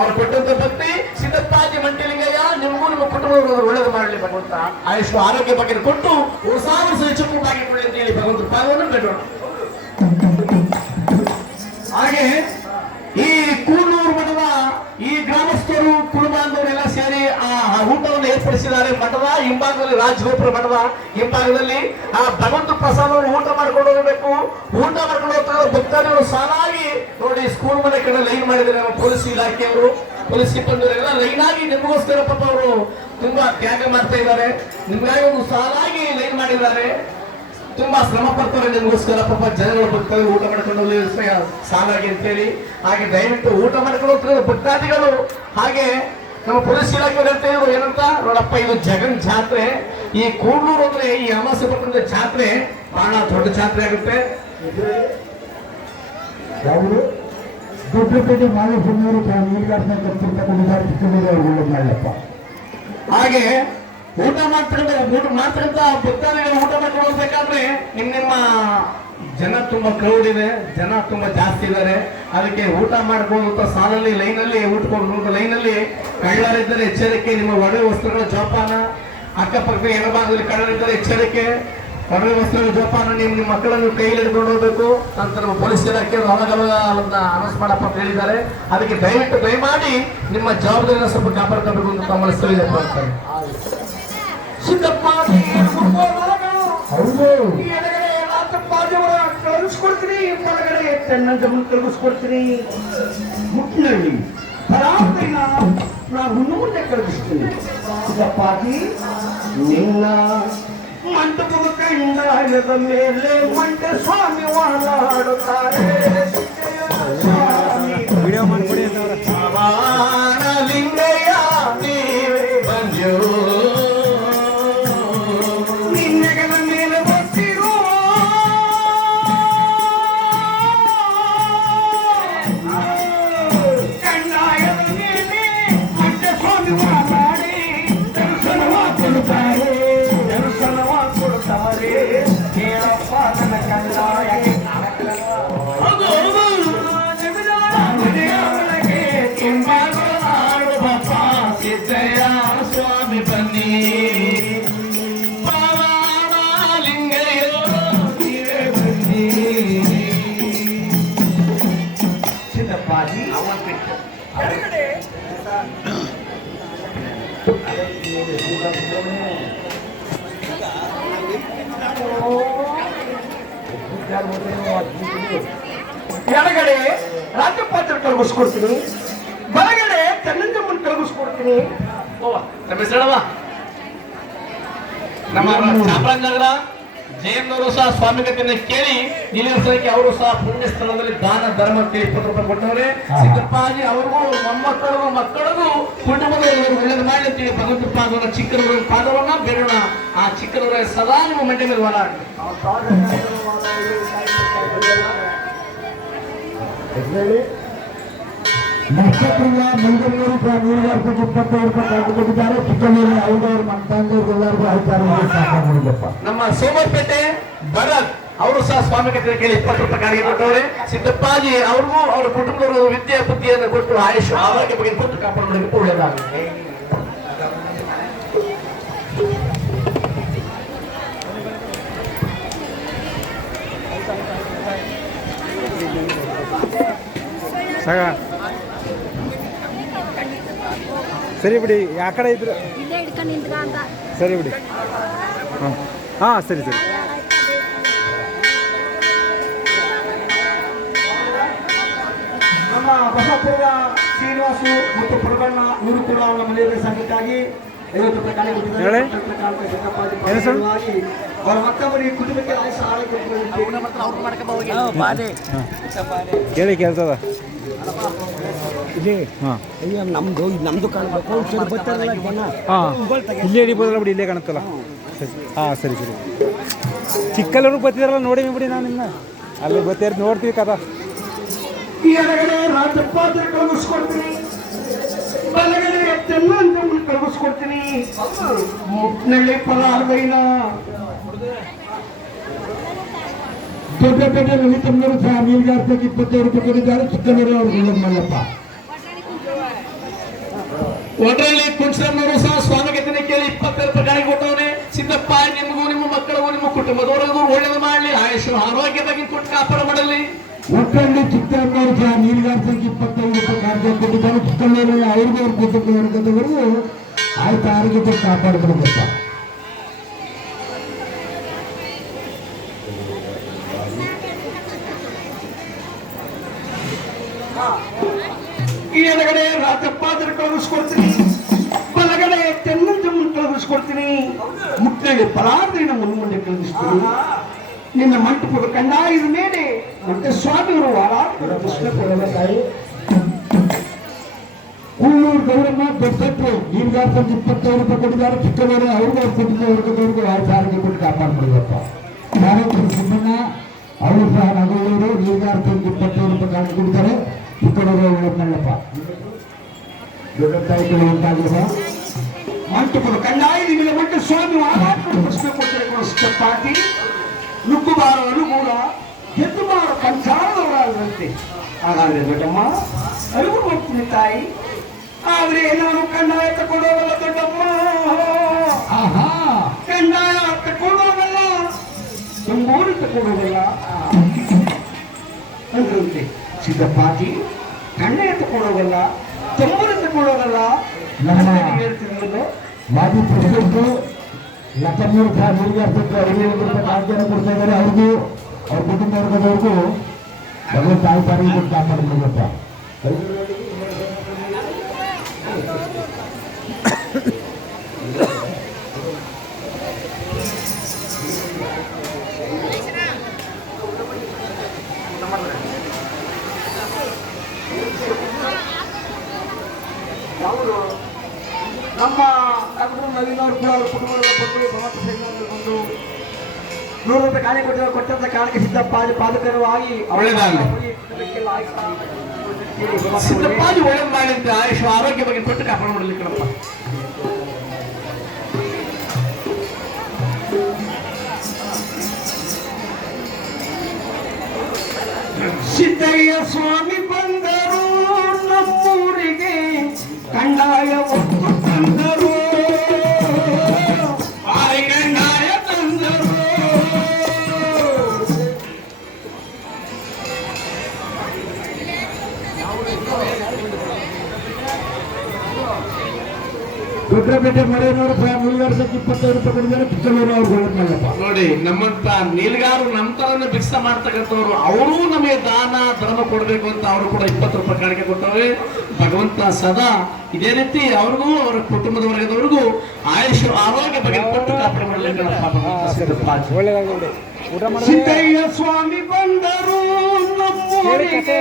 ಅವ್ರು ಕೊಟ್ಟಂತ ಭಕ್ತಿ ಸಿದ್ದಪ್ಪಾಜಿ ಮಂಟಿಲಿಂಗಯ್ಯ ನಿಮಗೂ ನಿಮ್ಮ ಕುಟುಂಬದವರು ಒಳ್ಳೇದು ಮಾಡಲಿ ಭಗವಂತ ಆಯುಷ್ ಆರೋಗ್ಯ ಬಗ್ಗೆ ಕೊಟ್ಟು ವರ್ಷ ಚುಕ್ಕುಟಾಗಿಕೊಳ್ಳಿ ಅಂತ ಹೇಳಿ ಭಗವಂತ ಪಾದವನ್ನು ಬೇಡೋಣ. ಹಾಗೆ ಈ ಕೂಡ್ಲೂರು ಮಠದ ಈ ಗ್ರಾಮಸ್ಥರು ಕುಟುಂಬದವರೆಲ್ಲ ಸೇರಿ ಆ ಊಟವನ್ನು ಏರ್ಪಡಿಸಿದ್ದಾರೆ. ಮಠದ ಹಿಂಭಾಗದಲ್ಲಿ ರಾಜಗೋಪುರ ಮಠದ ಹಿಂಭಾಗದಲ್ಲಿ ಆ ಭಗವಂತ ಪ್ರಸಾದವನ್ನು ಊಟ ಮಾಡ್ಕೊಂಡು ಹೋಗಬೇಕು. ಊಟ ಮಾಡ್ಕೊಂಡು ಹೋಗ್ತಾರೆ ಭಕ್ತಾದಿಗಳು ಸಾಲಾಗಿ ನೋಡಿ ಸ್ಕೂಲ್ ಮನೆ ಕಡೆ ಲೈನ್ ಮಾಡಿದ್ದಾರೆ. ನಮ್ಮ ಪೊಲೀಸ್ ಇಲಾಖೆಯವರು ಪೊಲೀಸ್ ಸಿಬ್ಬಂದಿಯವರೆಲ್ಲ ಲೈನ್ ಆಗಿ ನಿಮಗೋಸ್ಕರ ಪಾಪ ಅವರು ತುಂಬಾ ತ್ಯಾಗ ಮಾಡ್ತಾ ಇದ್ದಾರೆ. ನಿಮ್ಗಾಗಿ ಒಂದು ಸಾಲಾಗಿ ಲೈನ್ ಮಾಡಿದ್ದಾರೆ. ತುಂಬಾ ಶ್ರಮ ಪಡ್ತಾರೆ ನಿಮಗೋಸ್ಕರ ಪಾಪ ಜನಗಳು ಬರ್ತಾರೆ ಊಟ ಮಾಡ್ಕೊಂಡು ಸಾಲಾಗಿ ಅಂತೇಳಿ. ಹಾಗೆ ದಯವಿಟ್ಟು ಊಟ ಮಾಡ್ಕೊಂಡು ಹೋಗ್ತಾರೆ ಭಕ್ತಾದಿಗಳು. ಹಾಗೆ ನಮ್ಮ ಪೊಲೀಸ್ ಇಲಾಖೆಯವರು ಹೇಳ್ತಾ ಇದ್ರು ಏನಂತ ನೋಡಪ್ಪ, ಇದು ಜಗನ್ ಜಾತ್ರೆ. ಈ ಕೂಡ್ಲೂರು ಅಂದ್ರೆ ಈ ಅಮಾವಾಸ್ಯೆ ಪಟ್ಟಣದ ಜಾತ್ರೆ ಬಹಳ ದೊಡ್ಡ ಜಾತ್ರೆ ಆಗುತ್ತೆ. ದೊಡ್ಡಪೇಟೆ ಮಾಲೀಕರು ನೀರ್ಗಾಡ್ತಾ ಮಾಡಲಪ್ಪ. ಹಾಗೆ ಊಟ ಮಾಡ್ತಕ್ಕಂಥ ಭಕ್ತಾದಿಗಳು ಊಟ ಮಾಡ್ಕೊಂಡು ಹೋಗ್ಬೇಕಾದ್ರೆ ನಿಮ್ಮ ಜನ ತುಂಬಾ ಕ್ರೌಡ್ ಇದೆ, ಜನ ತುಂಬಾ ಜಾಸ್ತಿ ಇದ್ದಾರೆ. ಅದಕ್ಕೆ ಊಟ ಮಾಡ್ಕೊಂಡು ಸಾಲಲ್ಲಿ ಲೈನಲ್ಲಿ ಊಟಕೊಂಡು ಲೈನಲ್ಲಿ ಕಳ್ಳರಿದ್ದರೆ ಎಚ್ಚರಿಕೆ. ನಿಮ್ಮ ಒಡವೆ ವಸ್ತ್ರಗಳ ಜೋಪಾನ, ಅಕ್ಕಪಕ್ಕ ಎಡಭಾಗದಲ್ಲಿ ಕಳ್ಳರಿದ್ದರೆ ಎಚ್ಚರಿಕೆ. ಒಡವೆ ವಸ್ತ್ರಗಳ ಜೋಪಾನ ನಿಮ್ಮ ಮಕ್ಕಳನ್ನು ಕೈಯಲ್ಲಿ ಹಿಡ್ಕೊಂಡು ಹೋಗ್ಬೇಕು ಅಂತ ನಮ್ಮ ಪೊಲೀಸ್ ಇಲಾಖೆ ಅವಾಗವಾಗ ಅನೌನ್ಸ್ ಮಾಡಪ್ಪ ಅಂತ ಹೇಳಿದ್ದಾರೆ. ಅದಕ್ಕೆ ದಯವಿಟ್ಟು ದಯಮಾಡಿ ನಿಮ್ಮ ಜವಾಬ್ದಾರಿನ ಸ್ವಲ್ಪ ಕಾಪಾಡ್ಕೋಬೇಕು ಅಂತ ತಮ್ಮಲ್ಲಿ ಸರಿದಪ್ಪ ಅಂತಾರೆ. ಸಿದ್ದಪ್ಪಾಜಿ ಕಳಿಸ್ಕೊಡ್ತೀನಿ, ಹೊರಗಡೆ ಚೆನ್ನಂಜಮ್ಮನ ಕಳಿಸ್ಕೊಡ್ತೀನಿ. ಮುಟ್ಟಿನಲ್ಲಿ ಪರಾತ್ರಿನ ನಾನು ಮುಂದೆ ಕಳಿಸ್ತೀನಿ. ಸಿದ್ದಪ್ಪಾಜಿ ನಿನ್ನ ಮಂಟಪದ ಕಂಡಾಯದ ಮೇಲೆ ಮಂಟೆ ಸ್ವಾಮಿ ವಾಲಾಡುತ್ತಾರೆ. ವಿಡಿಯೋ ಮಾಡಿಕೊಡಿ ಲಿಂಗಯ್ಯ ನೀವೇ ಬಂಜೋ ಸ್ವಾಮಿ ಬನ್ನಿ ಲಿಂಗಯ್ಯೋ ನೀವೇ ಬನ್ನಿ. ಸಿದ್ದಪ್ಪಾಜಿ ಎಡಗಡೆ ರಾಜ್ಯಪಾತ್ರ ಕಲ್ಗಿಸ್ಕೊಡ್ತೀನಿ, ಬಲಗಡೆ ಚೆನ್ನಂಜಮ್ಮನ ಕಲ್ಗಿಸ್ಕೊಡ್ತೀನಿ. ನಮ್ಮ ಚಾಮರಾಜನಗರ ಜಯಮ್ಮನವರು ಸಹ ಸ್ವಾಮಿಗತೆಯನ್ನು ಕೇಳಿ ನಿಲ್ಲಿಸಲಿಕ್ಕೆ ಅವರು ಸಹ ಪುಣ್ಯ ಸ್ಥಳದಲ್ಲಿ ದಾನ ಧರ್ಮ ಕೇಳಿ 20 ರೂಪಾಯಿ ಕೊಟ್ಟವ್ರೆ. ಸಿದ್ದಪ್ಪಾಜಿ ಅವ್ರಿಗೂ ಮೊಮ್ಮಕ್ಕಳಿಗೂ ಮಕ್ಕಳಿಗೂ ಕುಟುಂಬದವರು ಒಳ್ಳೇದು ಮಾಡಿ ಅಂತೇಳಿ ಭಗವಂತ ಪಾದವನ್ನ ಚಿಕ್ಕನವರ ಪಾದವನ್ನ ಬೇಡೋಣ. ಆ ಚಿಕ್ಕನವರ ಸದಾ ನಿಮ್ಮ ಮಂಡ್ಯ ಮೇಲೆ ಹೋರಾಡಿ ನಕ್ಷತ್ರದ ಮಂಗಳೂರು ನೀರುಗಾರಿಕೆ 22 ರೂಪಾಯಿ ಕೊಟ್ಟಿದ್ದಾರೆ. ಚಿಕ್ಕನೂರು ಐದವರು ನಮ್ಮ ತಂದೆಯವರು ಎಲ್ಲರಿಗೂ 5 ಸಾಕಾಗಿಲ್ಲಪ್ಪ. ನಮ್ಮ ಸೋಮರ್ಪೇಟೆ ಭರತ್ ಅವರು ಸಹ ಸ್ವಾಮಿಗತೆ ಕೇಳಿ 20 ರೂಪಾಯಿ ಕಾಣಿಕೆ ಕೊಟ್ಟವ್ರೆ. ಸಿದ್ದಪ್ಪಾಜಿ ಅವ್ರಿಗೂ ಅವ್ರ ಕುಟುಂಬದವರು ವಿದ್ಯೆ ಬುದ್ಧಿಯನ್ನು ಕೊಟ್ಟು ಆಯುಷ್ ಆರೋಗ್ಯ ಬಗ್ಗೆ ಕೊಟ್ಟು ಕಾಪಾಡೋದಕ್ಕೆ ಒಳ್ಳೆಯದಾಗುತ್ತೆ. ಸರಿ ಬಿಡಿ, ಆ ಕಡೆ ಇದ್ರು ಸರಿ ಬಿಡಿ. ಹಾಂ ಸರಿ ಸರಿ. ನಮ್ಮ ಬಸವಪುರದ ಶ್ರೀನಿವಾಸು ಮತ್ತು ಪ್ರಗಣ್ಣ ಇವರು ಕೂಡ ಅವರ ಮನೆಯವರ ಸಂಘಕ್ಕಾಗಿ 50 ರೂಪಾಯಿ ಕಾಣಿಕೆ ಕೊಟ್ಟಿದ್ದಾರೆ. ಅವರ ಮಕ್ಕಳಿಗೆ ಕುಟುಂಬಕ್ಕೆ ಸಹಾಯ ಕೇಳಿ ಕೇಳ್ತದ ಇಲ್ಲಿ. ನಮ್ದು ನಮ್ದು ಕಾಣಬೇಕು. ಹಾಂ ಇಲ್ಲೇ ಹಿಡಿಬೋದಲ್ಲ ಬಿಡಿ, ಇಲ್ಲೇ ಕಾಣುತ್ತಲ್ಲ. ಸರಿ ಹಾಂ ಸರಿ ಸರಿ. ಚಿಕ್ಕಲ್ಲೂ ಬರ್ತಿದಾರಲ್ಲ ನೋಡಿ ಬಿಡಿ, ನಾನು ಇನ್ನ ಅಲ್ಲಿ ಬರ್ತೀರ ನೋಡ್ತೀವಿ ಕಥಾ. ಎಡಗಡೆ ರಾಜಪಾತ್ರ ಕಳಿಸ್ಕೊಡ್ತೀನಿ, ಬಲಗಡೆ ಚೆನ್ನಂಜಮ್ಮನ ಕಳಿಸ್ಕೊಡ್ತೀನಿ. ಮುಟ್ಟಿನಲ್ಲಿ ಪರಾರ್ವೈನ ದೊಡ್ಡಪೇಟೆ ರವಿತಮ್ಮನವರು ನೀರ್ಗಾಡ್ತಕ್ಕೆ 22 ರೂಪಾಯಿ ಕೊಟ್ಟಿದ್ದಾರೆ. ಚಿಕ್ಕನೂರು ಅವ್ರು ಮಲ್ಲಪ್ಪ ಒಡ್ರಲ್ಲಿ ಕುಂಚನವರು ಸಹ ಸ್ವಾಮಿಗೆ ಕೇಳಿ 20 ರೂಪಾಯಿ ಕಾಣಿಕೆ ಕೊಟ್ಟವನೇ. ಸಿದ್ದಪ್ಪ ನಿಮಗೂ ನಿಮ್ಮ ಮಕ್ಕಳಿಗೂ ನಿಮ್ಮ ಕುಟುಂಬದವರಿಗೂ ಒಳ್ಳೇದು ಮಾಡಲಿ, ಆಯುಷ್ ಆರೋಗ್ಯವಾಗಿ ಕೊಟ್ಟು ಕಾಪಾಡ ಮಾಡಲಿ. ಒಟ್ಟಲ್ಲಿ ಚಿಕ್ಕಮ್ಮವ್ರು ಸಹ ನೀರಿಗಾರ್ಸಕ್ಕೆ 25 ರೂಪಾಯಿ ಕಾರ್ಯ ಕೊಟ್ಟಿದ್ದಾರೆ. ಚಿಕ್ಕಮ್ಮವ್ರಿಗೆ ಅವ್ರಿಗೂ ಅವ್ರ ಕುಟುಂಬ ವರ್ಗದವರೆಗೂ ಆಯ್ತು ಆರೋಗ್ಯತೆ ಕಾಪಾಡ್ಕೊಡ್ಬೇಕ. ಈ ಎಡಗಡೆ ರಾಜಪ್ಪ ಕಳಿಸ್ಕೊಡ್ತೀನಿ, ಬಲಗಡೆ ತೆನ್ನಂಜಮ್ಮನ್ ಕಳಿಸ್ಕೊಡ್ತೀನಿ, ಮುಟ್ಟಳಿ ಪಲಾರ್ದಿನ ಮುಂದೆ ಕಳಿಸ್ತೀನಿ. ನಿನ್ನ ಮಂಟಪದ ಕಂದಾಯದ ಮೇಲೆ ಮತ್ತೆ ಸ್ವಾಮಿಯವರು ಪ್ರಶ್ನೆ ಕೊಡಲ್ಲ ತಾಯಿ. ಕೂಳೂರು ಗೌರಮ್ಮ ದೊಡ್ಡಟ್ಟು ನೀರಿಗಾರ್ಸಕ್ಕೆ 25 ರೂಪಾಯಿ ಕೊಟ್ಟಿದ್ದಾರೆ. ಚಿಕ್ಕವರು ಅವ್ರಿಗೂ ಅವ್ರ ಕುಟುಂಬ ವರ್ಗದವ್ರಿಗೂ ಆಯ್ತು ಆರೋಗ್ಯ ಕೊಟ್ಟು ಕಾಪಾಡ್ಕೊಡ್ಬೇಕ. ಯಾರೊಬ್ಬರು ಸಿಬ್ಬಣ್ಣ ಅವರು ಸಹ ನಗರೂರು ನೀರಿಗಾರ್ಸಕ್ಕೆ 25 ರೂಪಾಯಿ ಕಾಣಿಕೆ ಕೊಡ್ತಾರೆ. ಚಿಕ್ಕವರು ಒಳ್ಳಪ್ಪ ದೊಡ್ಡ ತಾಯಿಗಳು ಉಂಟಾಗಿರುವ ಮಂಟಪದ ಕಂದಾಯದ ಮೇಲೆ ಮತ್ತೆ ಸ್ವಾಮಿ ಪ್ರಶ್ನೆ ಕೊಡ್ತಾರೆ. ಪಾಟಿ ನುಗ್ಗುಬಾರ ಅನುಕೂಲ ಗೆದ್ದುಬಾರ ಪಂಚಾರದವರಾದಂತೆ. ಹಾಗಾದ್ರೆ ದೊಡ್ಡಮ್ಮ ಅರಿವು ಹೋಗ್ತೀನಿ ತಾಯಿ, ಆದ್ರೆ ನಾನು ಕಂದಾಯ ತಗೊಂಡೋಗಲ್ಲ ದೊಡ್ಡಮ್ಮ. ಕಂದಾಯ ತಗೊಂಡೋಗಲ್ಲ, ತುಂಬೂರಿ ತಗೊಂಡೋಗಲ್ಲ ಅಂದ್ರಂತೆ. ಸಿದ್ದಪ್ಪಾಜಿ ಕಂದಾಯ ತಗೊಂಡೋಗಲ್ಲ, ತುಂಬೂರಿ ತಗೊಂಡೋಗಲ್ಲ ಹೇಳ್ತಿದ್ರಲ್ಲ. ಮಾಜಿ ಪ್ರೆಸಿಡೆಂಟು ಲಕ್ಕಮ್ಮೂರು ಸಹ ನೀರಿಗಾರ್ಸಕ್ಕೆ 25 ರೂಪಾಯಿ ಕಾರ್ಯಕ್ರಮ ಕೊಡ್ತಾ ಇದ್ದಾರೆ. ಅವ್ರಿಗೂ ಅವ್ರ ಕುಟುಂಬ ವರ್ಗದವ್ರಿಗೂ ಭಗವಂತ ತಾಯಿ ಕೊಟ್ಟು ಕಾಪಾಡ್ಕೊಡ್ಬೇಕ. ನಮ್ಮ ನವೀನವ್ರು ಕೂಡ ಅವ್ರ ಕುಟುಂಬದ ಬಂದು ಭಗವಂತ ಬಂದು 100 ರೂಪಾಯಿ ಕಾಣೆ ಕೊಟ್ಟಂತ ಕಾರಣಕ್ಕೆ ಸಿದ್ದಪ್ಪಾಜಿ ಪಾದಕರವಾಗಿ ಸಿದ್ದಪ್ಪಾಜಿ ಒಳ್ಳೇದು ಮಾಡಿದ್ದ ಆಯುಷ್ ಆರೋಗ್ಯ ಬಗ್ಗೆ ಕೊಟ್ಟು ಕಾಪಾಡ ಮಾಡಲಿಕ್ಕಪ್ಪ. ಸಿದ್ದಯ್ಯ ಸ್ವಾಮಿ ಬಂದರು ನಮ್ಮೂರಿಗೆ, ಕಂದಾಯ ಒತ್ತು ತಂದರು, ಕಂದಾಯ ತಂದರು. ದೊಡ್ಡಪೇಟೆ ಮಳೆಯವರು ಸಹ ನೀರಿಗಾರ್ಸಕ್ಕೆ 25 ರೂಪಾಯಿ ಕೊಟ್ಟಿದ್ದಾರೆ. ಚಿಕ್ಕವರು ಅವ್ರು ಒಳ್ಳಪ್ಪ ನೋಡಿ, ನಮ್ಮಂತ ನೀಲ್ಗಾರು ನಮ್ಮ ತರನ ಭಿಕ್ಷ ಮಾಡ್ತಕ್ಕಂಥವ್ರು ಅವರು ನಮಗೆ ದಾನ ಧರ್ಮ ಕೊಡಬೇಕು ಅಂತ ಅವರು ಕೂಡ 20 ರೂಪಾಯಿ ಕಾಣಿಕೆ ಕೊಟ್ಟವ್ರೆ. ಭಗವಂತ ಸದಾ ಇದೇ ರೀತಿ ಅವ್ರಿಗೂ ಅವರ ಕುಟುಂಬದ ವರ್ಗದವರಿಗೂ ಆಯುಷ್ ಆರೋಗ್ಯ ಬಗ್ಗೆ ಕೊಟ್ಟು ಕಾಪಾಡ ಮಾಡಲಿಕ್ಕೆ. ಸಿದ್ದಯ್ಯ ಸ್ವಾಮಿ ಬಂದರು ನಮ್ಮೂರಿಗೆ,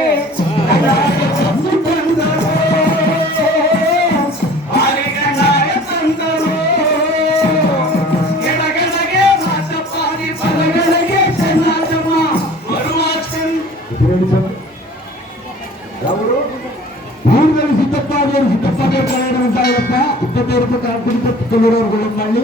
ಊರಿನಲ್ಲಿ ಸಿದ್ದಪ್ಪಾಜಿಯವರು ಪ್ರಯಾಣ ಉಂಟಾಗಪ್ಪ. 25 ರೂಪಾಯಿ ಕಾರ್ಯಕ್ರಮ ಚಿಕ್ಕವರು ಮಾಡಿ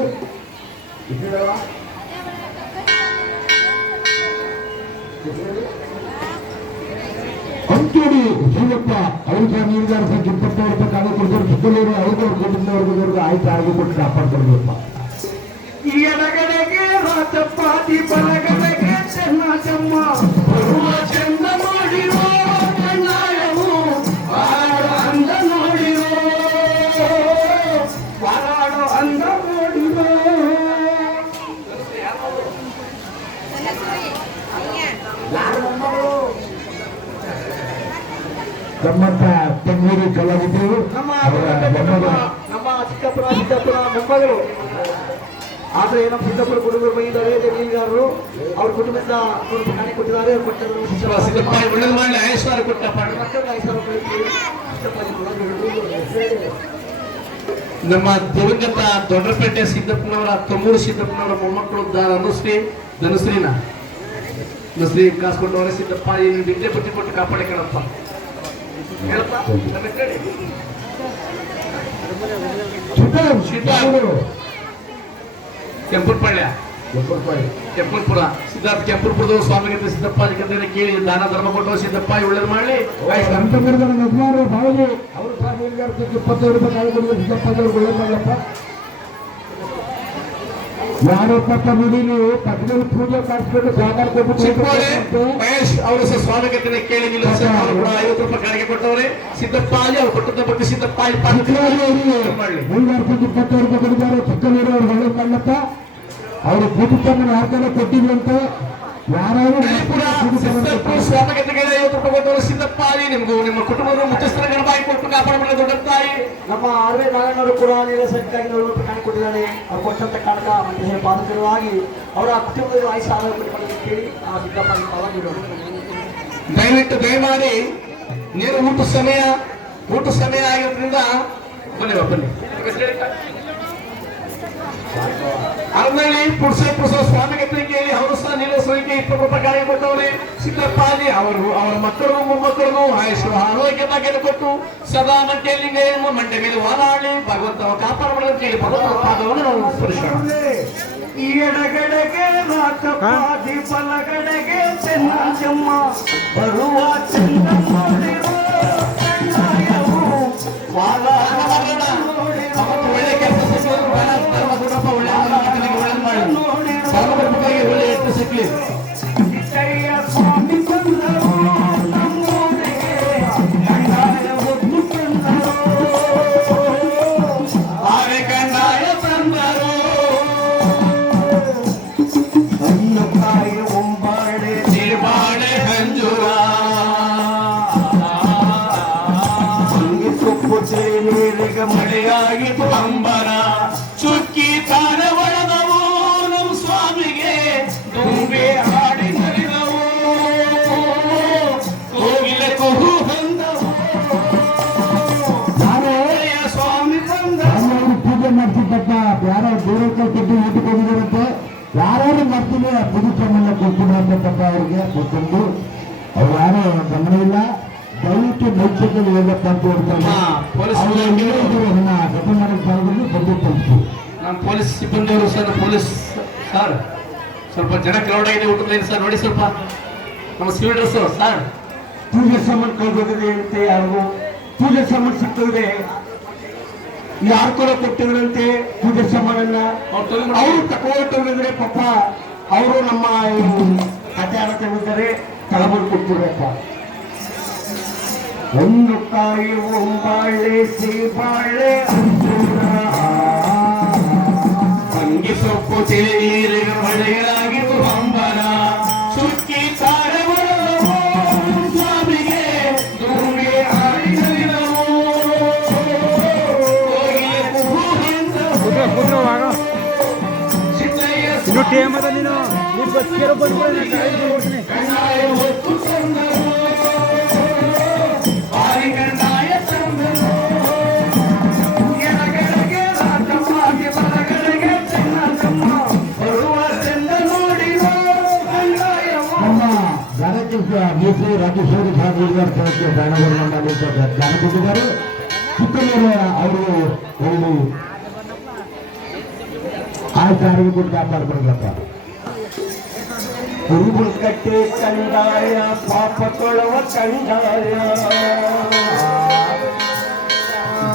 ಅಂಚೋಡಿ ಶಿವಪ್ಪ ಅವರು ಸಹ ನೀರಿಗಾರ್ಸಕ್ಕೆ 25 ರೂಪಾಯಿ ಕಾಲ ಕೊಡ್ತಾರೆ. ಚಿಕ್ಕವರು ಅವ್ರಿಗೂ ಅವ್ರ ಕುಟುಂಬ ವರ್ಗದವ್ರಿಗೂ ಆಯ್ತು ಆರೋಗ್ಯ ಕೊಟ್ಟು ಕಾಪಾಡ್ಕೊಡ್ಬೇಕಪ್ಪ. ಎಡಗಡೆಗೆ ರಾಜಪ್ಪಾತಿ, ಬಲಗಡೆಗೆ ಚೆನ್ನಮ್ಮ, ಚಂದ ನೋಡಿರೋ ಕಂದಾಯವು ಅಂದ ನೋಡಿರೋ, ಹಾರಾಡೋ ಅಂದ ನೋಡಿರೋ. ನಮ್ಮಂತ ತೆಂಗೂರು ಕಲಾವಿದರು ನಮ್ಮ ಚಿಕ್ಕಪ್ಪನ ಮೊಮ್ಮಗಳು. ಆದ್ರೆ ಏನೋ ಸಿದ್ದಪ್ಪನ ಕುಟುಂಬ ಬಂದಿದ್ದಾರೆ ನೀಲ್ಗಾರರು, ಅವ್ರ ಕುಟುಂಬದಿಂದ ಕಾಣೆ ಕೊಟ್ಟಿದ್ದಾರೆ. ಒಳ್ಳೇದು ಮಾಡಿ ಆಯುಷ್ಮಾರ ಕೊಟ್ಟ ನಮ್ಮ ದಿವಂಗತ ದೊಡ್ಡಪೇಟೆ ಸಿದ್ದಪ್ಪನವರ ತೊಮ್ಮೂರು ಸಿದ್ದಪ್ಪನವರ ಮೊಮ್ಮಕ್ಕಳು ಧನುಶ್ರೀನ ನಸ್ರಿ ಕಾಸ್ಕೊಂಡವರೇ. ಸಿದ್ದಪ್ಪ ಏನು ಬಿದ್ದೆ ಬುದ್ಧಿ ಕೊಟ್ಟು ಕಾಪಾಡಿ ಕೇಳಪ್ಪ, ಹೇಳಪ್ಪ. ಕೆಂಪುಪಳ್ಯ ಕೆಂಪುರಪುರ ಸಿದ್ಧಾರ್ಥ ಕೆಂಪುರಪುರದವರು ಸ್ವಾಮಿಗೆ ಸಿದ್ದಪ್ಪ ಕಥೆಯನ್ನು ಕೇಳಿ ದಾನ ಧರ್ಮ ಕೊಟ್ಟು ಸಿದ್ದಪ್ಪ ಒಳ್ಳೇದು ಮಾಡಲಿ. ಸಂತಮರದ ಯಜಮಾನರು ಬಾಳಿಗೆ ಅವರು ಸಹ ನೀರಿಗಾರಿಕೆ 25 ರೂಪಾಯಿ ಕಾಯ್ಕೊಂಡು ಸಿದ್ದಪ್ಪ ಒಳ್ಳೆ ಮಾಡಲಪ್ಪ. ಯಾರಪ್ಪ ನೋಡಿ ನೀವು ಪಕ್ಕದಲ್ಲಿ ಪೂಜೆ ಮಾಡಿಸ್ಕೊಂಡು ಸಾಮಾನು ಚಿಕ್ಕೋಳೆ ಕೊಟ್ಟು ಮಹೇಶ್ ಅವರು ಸಹ ಸ್ವಾಮಿಗತನ ಕೇಳಿ ನಿಲ್ಲ 50 ರೂಪಾಯಿ ಕಾಣಿಕೆ ಕೊಟ್ಟವ್ರೆ. ಸಿದ್ದಪ್ಪ ಅವರು ಕೊಟ್ಟದ ಬಗ್ಗೆ ಸಿದ್ದಪ್ಪ ಮಾಡಲಿ. ನೀರಿಗಾರಿಕೆ 25 ರೂಪಾಯಿ ಕೊಟ್ಟಿದ್ದಾರೆ. ಚಿಕ್ಕನೂರು ಅವ್ರು ಒಳ್ಳೆ ಮಾಡಲಪ್ಪ. ಅವರು ಪೂಜಿತಮ್ಮನ ಯಾಕೆಲ್ಲ ಕೊಟ್ಟಿದ್ರಂತೆ ಯಾರು ಸ್ವಾಮಿಗತೆಗೆ 50 ರೂಪಾಯಿ ಕೊಟ್ಟವರು. ಸಿದ್ದಪ್ಪ ನಿಮ್ಗೂ ನಿಮ್ಮ ಕುಟುಂಬದ ಮುಖ್ಯಸ್ಥರ ಗಣಪಾಯಿ ಕೊಟ್ಟು ಕಾಪಾಡ ದೊಡ್ಡ ತಾಯಿ. ನಮ್ಮ ಆರ್ವೆ ನಾರಾಯಣವರು ಕೂಡ ನೀಲ ಸಂಖ್ಯಾಗಿ 100 ರೂಪಾಯಿ ಕಾಣಿ ಕೊಟ್ಟಿದ್ದಾರೆ. ಅವ್ರು ಕೊಟ್ಟಂತ ಕಾರಣ ಮತ್ತೆ ಪಾದಕರವಾಗಿ ಅವರ ಕುಟುಂಬದಲ್ಲಿ ಆಯುಷ ಆರೋಗ್ಯ ಪಡೆದು ಕೇಳಿ ಆ ಸಿದ್ದಪ್ಪ ಪಾಲ್ಗೊಂಡಿರೋರು. ದಯವಿಟ್ಟು ದಯಮಾಡಿ ನೀರು ಊಟ ಸಮಯ ಆಗಿರೋದ್ರಿಂದ ಬನ್ನಿ ಅರ್ನಳ್ಳಿ ಪುಡ್ಸ ಸ್ವಾಮಿಗೆ ಕೇಳಿ ಅವರು ಸಹ ನೀಲಸ್ವರಿಗೆ 20 ರೂಪಾಯಿ ಕಾಣಿಕೆ ಕೊಟ್ಟವ್ರೆ. ಸಿದ್ದಪ್ಪಾಜಿ ಅವರ ಮಕ್ಕಳು ಮೊಮ್ಮಕ್ಕಳು ಆರೋಗ್ಯ ಭಾಗ್ಯನ ಕೊಟ್ಟು ಸದಾ ಮಂಟೆಯಲ್ಲಿ ಮಂಡೆ ಮೇಲೆ ವಾಲಾಡಿ ಭಗವಂತ ಕಾಪಾಡ ಮಾಡಲು ಕೇಳಿ ಭಗವಂತ ಪಾದವನ್ನು ನಾವು ಸ್ಮರಿಸೋಣ. ಎಡಗಡೆಗೆ ರಾಕಪ್ಪ ಬಲಗಡೆಗೆ ಚೆನ್ನಮ್ಮ ಬರುವ ಚೆನ್ನಮ್ಮ ಒಳ್ಳೆ ಕೆಲಸ ಒಳ್ಳೆ ಎತ್ತು ಸಿಗ್ಲಿ. ಸ್ವಾಮಿ ಬಂದರು ನಮ್ಮೂರಿಗೆ ಕಂದಾಯ ಹೊತ್ತು ತಂದರು ಆರೆ ಕಂದಾಯ ತಂದರು ಅಯ್ಯ ಕಾಯಿ ಒಂಬಾಳೆ ಬಾಳೆ ಹಂಜುರ ಸೊಪ್ಪು ನೀರಿಗೆ ಮಳೆಯಾಗಿತು ಅಂಬರ ಚುಕ್ಕಿ ತಾರ ಒಳದವು ನಮ್ಮ ಸ್ವಾಮಿಗೆ ತುಂಬೆ ಹಾಡಿ ನಲಿದವು ಕೋಗಿಲೆ ಕುಹು ಬಂದವು ಸ್ವಾಮಿ ಬಂದ ಪೂಜೆ ಮಾಡ್ತಿದ್ದಪ್ಪ. ಯಾರೋ ಬೇರೆ ಕೊಟ್ಟು ಊಟಕ್ಕೆ ಹೋಗಿದಾರಂತೆ. ಯಾರು ಮಾಡ್ತೀನಿ ಪುರುಷರನ್ನೆಲ್ಲ ಕೊಡ್ತೀನಿ ಅಂತಪ್ಪ ಅವ್ರಿಗೆ ಕೊಟ್ಟು ಅವ್ರು ಯಾರು ಗಮನವಿಲ್ಲ. ದಯವಿಟ್ಟು ನೈತಿಕಲ್ಲಿ ಹೋಗಪ್ಪ ಅಂತ ಹೇಳ್ತಾರೆ. ಜೊತೆ ಮಾಡೋ ಸ್ಥಳದಲ್ಲಿ ಬಂದು ತಲುಪಿಸಿ. ನಮ್ಮ ಪೊಲೀಸ್ ಸಿಬ್ಬಂದಿಯವರು ಸರ್ ಪೊಲೀಸ್ ಸರ್ ಸ್ವಲ್ಪ ಜನ ಕ್ರೌಡ್ ಆಗಿದೆ ಊಟದಲ್ಲಿ ಸರ್ ನೋಡಿ ಸ್ವಲ್ಪ ನಮ್ಮ ಸಿವಿಲ್ ಡ್ರೆಸ್ ಸರ್ ಪೂಜೆ ಸಾಮಾನು ಕಳ್ದೋಗಿದೆ ಅಂತೆ. ಯಾರಿಗೂ ಪೂಜೆ ಸಾಮಾನು ಸಿಕ್ಕಿದ್ರೆ ಯಾರು ಕೂಡ ಕೊಟ್ಟಿದ್ರಂತೆ ಪೂಜೆ ಸಾಮಾನನ್ನ. ಅವರು ತಗೊಂಡ್ರೆ ಪಾಪ ಅವರು ನಮ್ಮ ಕತೆ ಆಡ್ತಿದ್ದಾರೆ ತಳಬಂದು ಕೊಟ್ಟಿರಪ್ಪ. ಒಂದು ಕಾಯಿ ಒಂಬಾಳೆ ಸೀಬಾಳೆ ಅಂಗಿ ಸೊಪ್ಪು ನೀರಿನ ಮಳೆಯಾಗಿತು ಅಂಬರ ಚುಕ್ಕಿ ತಾರೆ ಸ್ವಾಮಿಗೆ ದುರ್ಗೆ ಹಾಡಿ ನಲಿದವು ಸಿದ್ದಯ್ಯ ಇನ್ನು ಟೇಮ್ ಅದ ನೀನು ಬಸ್ಸಿಗೆ ಬಂದ್ಬಿಡ್ತೀನಿ. ಕಂದಾಯ ಹೊತ್ತು ತಂದರು ಬಾರಿ ಕಂದಾಯ ತಂದರು ಎಡಗಡೆಗೆ ರಾಕಪ್ಪ ಬಲಗಡೆಗೆ ಚೆನ್ನಮ್ಮ ಬರುವ ಚೆಂದ ನೋಡಿರೋ ಕಂದಾಯವ ನಮ್ಮ ಗಣೇಶ ಮೀಸೆ ರಾಜೇಶ್ವರಿ ಸಾಗರ ಸ್ಥಳಕ್ಕೆ ಪ್ರಾಣವನ್ನು ಜ್ಞಾನ ಕೊಟ್ಟಿದ್ದಾರೆ. ಚಿಕ್ಕನೂರು ಅವರು ಒಂದು ಆಯ್ತು ಆರೋಗ್ಯ ಕೊಟ್ಟು ಕಾಪಾಡ್ಕೊಡ್ಲಪ್ಪ. ಗುರುಗುಲ್ ಕಟ್ಟೆ ಕಂದಾಯ ಪಾಪ ಕೊಳವ ಕಂದಾಯ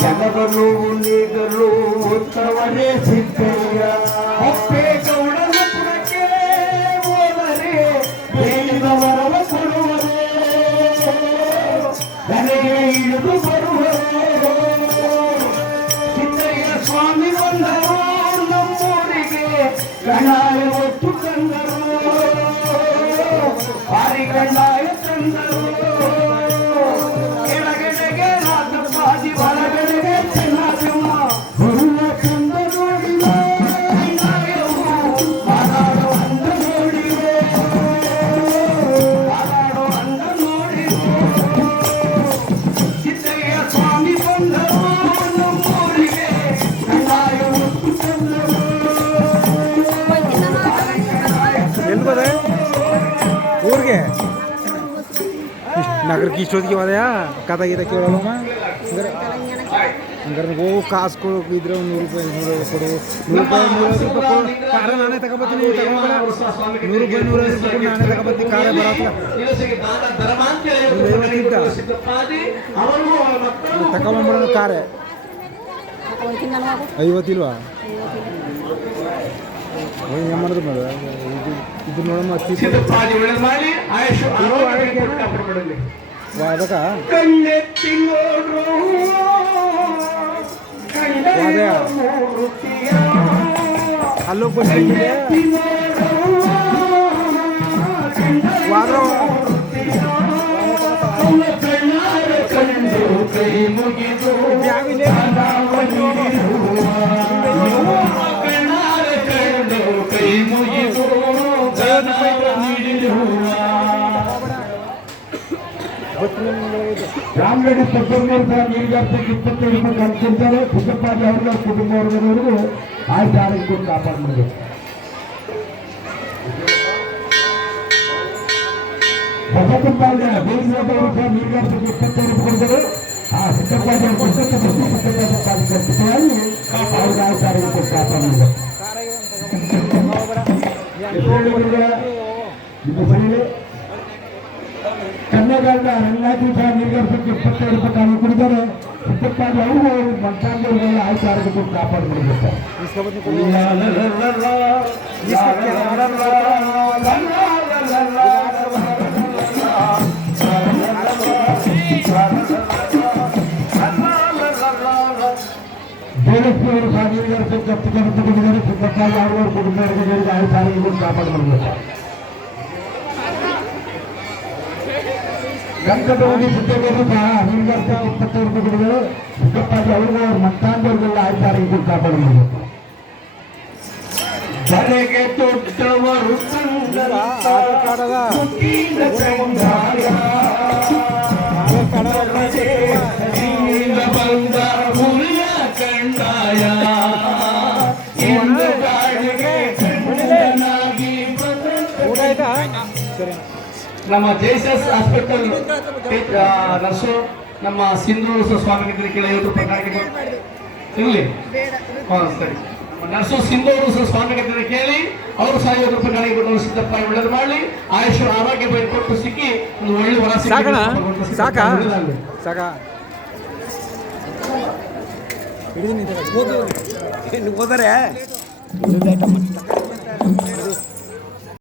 ಜಗದ ನೋವು ನೀಗಲು ಉತ್ತವರೇ ಸಿದ್ದಯ್ಯ ಒಪ್ಪೆ ಗೌಡನ ಪುರಕ್ಕೆ ಹೋದರೆ ಬೇಡಿದ ವರವ ಕೊಡುವರೆ ನನಗೆ ಇಳಿದು ಬರುವರು. ಸಿದ್ದಯ್ಯ ಸ್ವಾಮಿ ಬಂದರು ನಮ್ಮೂರಿಗೆ ಗಣಾಯ ಒಟ್ಟು ತಂದರು ಭಾರಿ ಗಂಡಾಯ ತಂದರು. ಎಡಗಡೆಗೆ ರಾಜಪ್ಪಾಜಿ ಬಲಗಡೆಗೆ ಚೆನ್ನಮ್ಮ ಬರುವ ಚಂದ ನೋಡಿವೆ ಕಂದಾಯವು ಮಾತಾಡೋ ಅಂದ ನೋಡಿವೆ ಮಾತಾಡೋ ಅಂದ ನೋಡಿವೆ. ಸಿದ್ದಯ್ಯ ಸ್ವಾಮಿ ಬಂದರು ನಮ್ಮೂರಿಗೆ ಕಂದಾಯ ಒಟ್ಟು ತಂದರು. ಎಲ್ಲಿ ಬದ ಊರಿಗೆ ನಗರಕ್ಕೆ ಇಷ್ಟೊತ್ತಿಗೆ ಹೋದಯಾ ಕಥೆ ಗೀತ ಕೇಳೋಣ. ಹಂಗಾರೆ ಹೋಗು ಕಾಸು ಕೊಡೋಕೆ ಇದ್ರೆ ಒಂದು 100 ರೂಪಾಯಿ 200 ಕೊಡು 100 ರೂಪಾಯಿ 250 ರೂಪಾಯಿ ಕೊಡು ಕಾರ ನಾನೇ ತಗೋಬತ್ತೀನಿ ನೀವು ತಗೊಂಬೇಡ 100 ರೂಪಾಯಿ 150 ರೂಪಾಯಿ ನಾನೇ ತಗೋಬತ್ತೀನಿ ಕಾರ ಬರತ್ತಲ್ಲ ತಗೊಂಡ್ಬಿಡೋಣ ಕಾರೆ 50 ಇಲ್ವಾ ಏನು ಮಾಡಿದ್ರು ನೋಡು ಇದು ನೋಡಮ್ಮ ಅದಕ್ಕ ಅಲ್ಲೋಗಿ ಬಂದಿದೆ ರಾಮರೆಡ್ಡಿ ಪಟ್ಟಣವರು ಸಹ ನೀರಿಗಾರಿಕೆ 25 ರೂಪಾಯಿ ಕಳ್ಕೊಳ್ತಾರೆ. ಸಿದ್ದಪ್ಪಾಜಿ ಅವ್ರ ಕುಟುಂಬ ವರ್ಗದವರೆಗೂ ಆಯ್ತು ಆರೋಗ್ಯ ಕಾಪಾಡ್ಬೋದು. ಬಸಪ್ಪನಪಾಳ್ಯ ಬೇಸಿಗೆಯವರು ಸಹ ನೀರಿಗಾರಿಕೆ 25 ರೂಪಾಯಿ ಕೊಡ್ತಾರೆ. ಆ ಸಿದ್ದಪ್ಪಾಜಿ ಅವ್ರ ಕಾರ್ಯಕರ್ತರಾಗಿ ಅವ್ರಿಗೆ ಆಯ್ತು ಆರೋಗ್ಯ ಕಾಪಾಡ್ಬೋದು. ಕನ್ನಡದ ರಂಗಾತಿ ಸಹ ನೀರಿಗಾರಿಕೆ 25 ರೂಪಾಯಿ ಕಾಲ ಕೊಡಿದ್ದಾರೆ. ಸಿದ್ದಪ್ಪಾಜಿ ಅವರು ಮಂತ್ರಾಂಗಗಳಿಗೆ ಆಯ್ತು ಆರೋಗ್ಯ ಕಾಪಾಡ್ಬಿಡ್ಬೇಕು. ದೇವಸ್ಥಾನವರು ಸಹ ನೀರಿಗಾರಿಕೆ 25 ರೂಪಾಯಿ ಕೊಟ್ಟಿದ್ದಾರೆ. ಸಿದ್ದಪ್ಪಾಜಿ ಅವರು ಕುಟುಂಬ ವರ್ಗದವರಿಗೆ ಆಯ್ತು ಆರೋಗ್ಯ ಕಾಪಾಡ್ಬಿಡ್ಬೇಕು. ಗಂಟೆಗೆ ಸಿದ್ದಗೇರು ಸಹ ನೀರಿಗಾರಿಕೆ 25 ರೂಪಾಯಿ ಕೊಟ್ಟಿದ್ದಾರೆ. ಸಿದ್ದಪ್ಪಾಜಿ ಅವ್ರಿಗೂ ಅವ್ರ ಮತ್ತಾಂಗವ್ರಿಗೆಲ್ಲ ಆಯ್ತು ಆರೋಗ್ಯ ಕಾಪಾಡ್ಬಿಡ್ಬೇಕು. ಬಲೆಗೆ ತೊಟ್ಟವರು ಬಂದ ಹುಲಿಯ ಕಂಡಾಯ ನಮ್ಮ ಜೆಎಸ್ಎಸ್ ಹಾಸ್ಪಿಟಲ್ ನರ್ಸು ನಮ್ಮ ಸಿಂಧೂರು ಸ್ವಾಮಿಗೆ ಕೇಳಿ 50 ರೂಪಾಯಿ ಕಾಣಿಕೆ ಇರಲಿ. ಹಾಂ ಸರಿ. ನರ್ಸು ಸಿಂಧೂರು ಸ್ವಾಮಿಗೆ ಕೇಳಿ ಅವರು ಸಹ 50 ರೂಪಾಯಿ ಕಾಣಿಕೆ ಕೊಟ್ಟು ಸಿದ್ದಪ್ಪ ಒಳ್ಳೇದು ಮಾಡಲಿ. ಆಯುಷ್ ಆರೋಗ್ಯ ಕೊಟ್ಟು ಸಿಕ್ಕಿ ಒಂದು ಒಳ್ಳೆ ಹೊರ ಸಾಕಾ ಸಾಕಾ ಹಿಡಿದು ಹೋದರೆ